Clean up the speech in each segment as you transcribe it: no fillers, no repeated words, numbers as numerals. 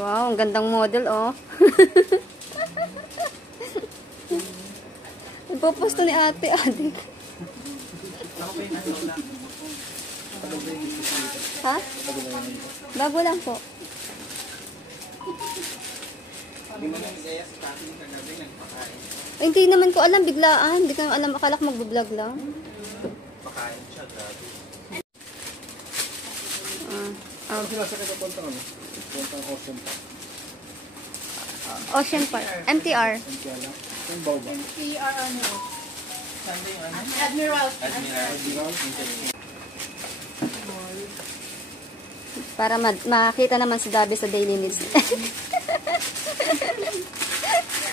Wow, ang gandang model, oh. Ipoposto ni ate, adik. Ha? Bago lang po. Hindi naman ko alam, biglaan. Hindi ko alam, akala ko mag-vlog lang. Pakain siya, grabe. Sila sa kaya puntang ano? Puntang Ocean Park. Ocean Park. MTR. MTR lang? Yung baw ba? MTR ano? Sunday yung ano? Admiral. Admiral. Para makita naman si Gabi sa daily needs.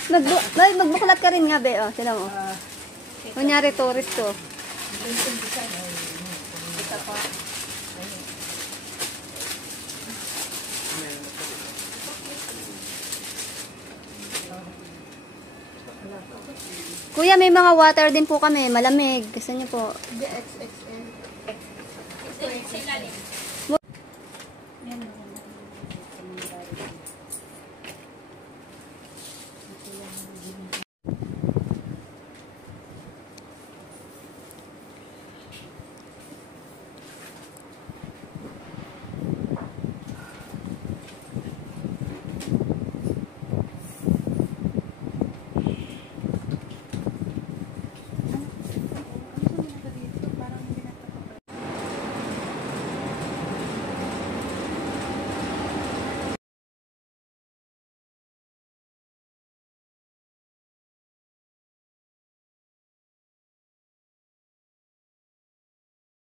Magbuklat ka rin nga, be. Oh, sila mo. Kunyari, tourist to. Kuya, may mga water din po kami. Malamig. Gusto niyo po? XXL.